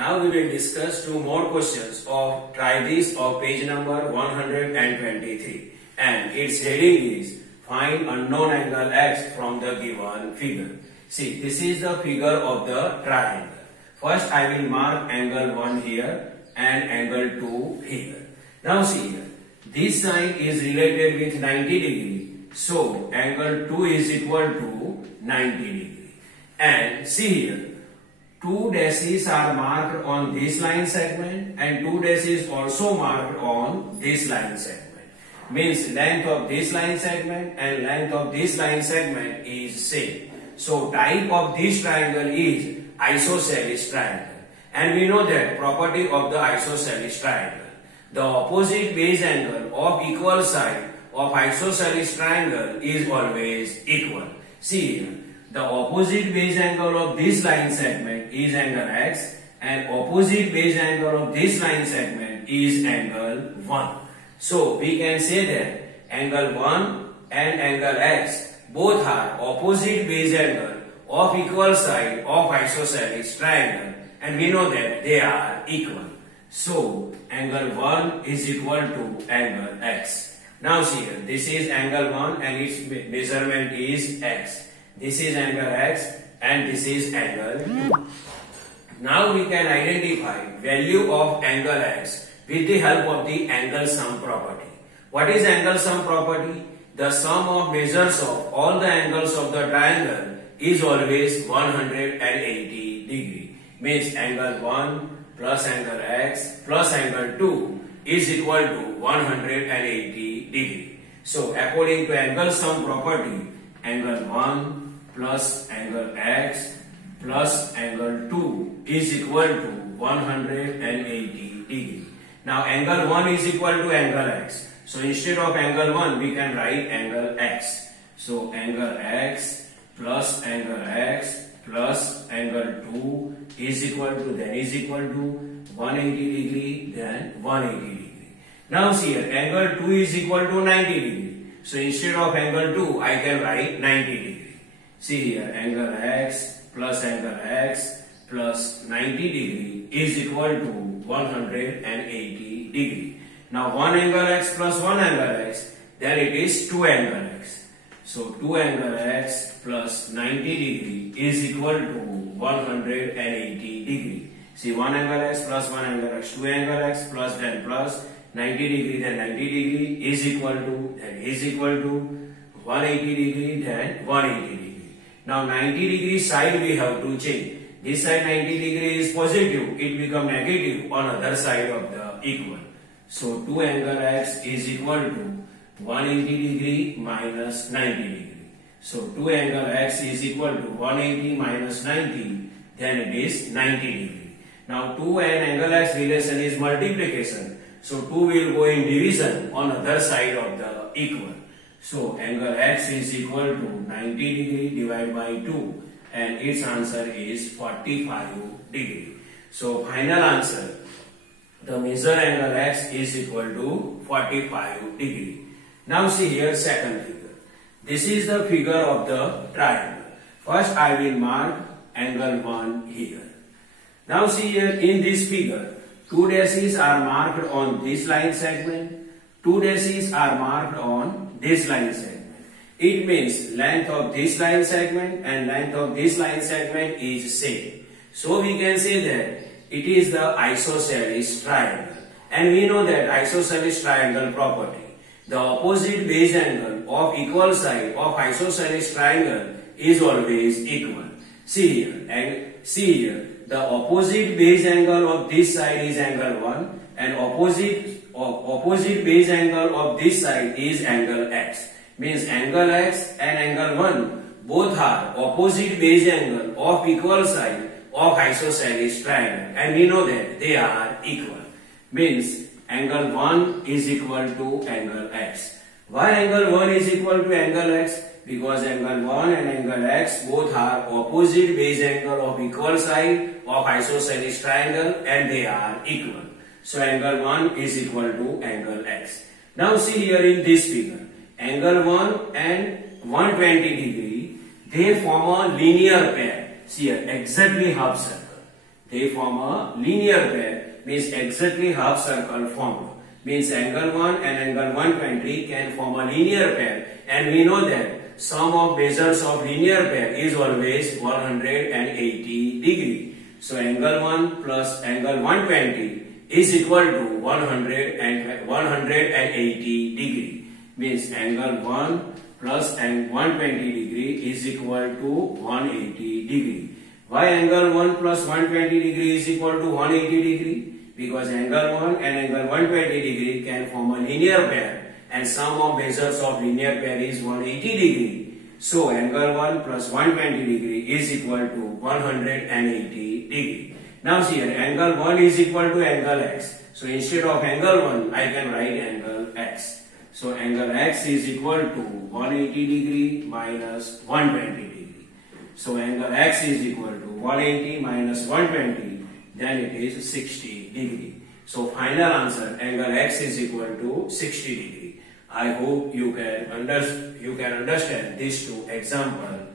Now we will discuss two more questions of try this of page number 123, and its heading is find unknown angle x from the given figure. See, this is the figure of the triangle. First I will mark angle 1 here and angle 2 here. Now see here, this side is related with 90 degree, so angle 2 is equal to 90 degree. And see here, two dashes are marked on this line segment and two dashes also marked on this line segment. Means length of this line segment and length of this line segment is same. So type of this triangle is isosceles triangle. And we know that property of the isosceles triangle. The opposite base angle of equal side of isosceles triangle is always equal. See here, the opposite base angle of this line segment is angle x and opposite base angle of this line segment is angle 1. So we can say that angle 1 and angle x both are opposite base angle of equal side of isosceles triangle, and we know that they are equal. So angle 1 is equal to angle x. Now see here, this is angle 1 and its measurement is x. This is angle x and this is angle 2. Now we can identify value of angle x with the help of the angle sum property. What is angle sum property? The sum of measures of all the angles of the triangle is always 180 degree. Means angle 1 plus angle x plus angle 2 is equal to 180 degree. So according to angle sum property, angle 1 plus angle x plus angle 2 is equal to 180 degree. Now angle 1 is equal to angle x. So instead of angle 1 we can write angle x. So angle x plus angle x plus angle 2 is equal to 180 degree, then 180 degree. Now see here, angle 2 is equal to 90 degree. So instead of angle 2 I can write 90 degree. See here, angle x plus 90 degree is equal to 180 degree. Now 1 angle x plus 1 angle x, then it is 2 angle x. So 2 angle x plus 90 degree is equal to 180 degree. See, 1 angle x plus 1 angle x, 2 angle x plus 90 degree, then 90 degree is equal to 180 degree, then 180 degree. Now 90 degree side we have to change. This side 90 degree is positive, it become negative on other side of the equal. So 2 angle x is equal to 180 degree minus 90 degree. So 2 angle x is equal to 180 minus 90, then it is 90 degree. Now 2 and angle x relation is multiplication. So 2 will go in division on other side of the equal. So angle x is equal to 90 degree divided by 2 and its answer is 45 degree. So final answer, the measure angle x is equal to 45 degree. Now see here second figure. This is the figure of the triangle. First I will mark angle 1 here. Now see here in this figure, two dashes are marked on this line segment, two dashes are marked on this line segment. It means length of this line segment and length of this line segment is same. So we can say that it is the isosceles triangle. And we know that isosceles triangle property. The opposite base angle of equal side of isosceles triangle is always equal. See here, the opposite base angle of this side is angle 1 and opposite base angle of this side is angle x. Means angle x and angle 1 both are opposite base angle of equal side of isosceles triangle, and we know that they are equal. Means angle 1 is equal to angle x. Why angle 1 is equal to angle x? Because angle 1 and angle x both are opposite base angle of equal side of isosceles triangle and they are equal. So angle 1 is equal to angle x. Now see here in this figure, angle 1 and 120 degree, they form a linear pair. See here, exactly half circle. they form a linear pair, means exactly half circle formed. Means angle 1 and angle 120 can form a linear pair, and we know that sum of measures of linear pair is always 180 degree. So angle 1 plus angle 120 is equal to 180 degree. Means angle 1 plus and 120 degree is equal to 180 degree. Why angle 1 plus 120 degree is equal to 180 degree? Because angle 1 and angle 120 degree can form a linear pair, and sum of measures of linear pair is 180 degree. So angle 1 plus 120 degree is equal to 180 degree. Now here angle 1 is equal to angle x. So instead of angle 1 I can write angle x. So angle x is equal to 180 degree minus 120 degree. So angle x is equal to 180 minus 120, then it is 60 degree. So final answer, angle x is equal to 60 degree. I hope you can understand these two examples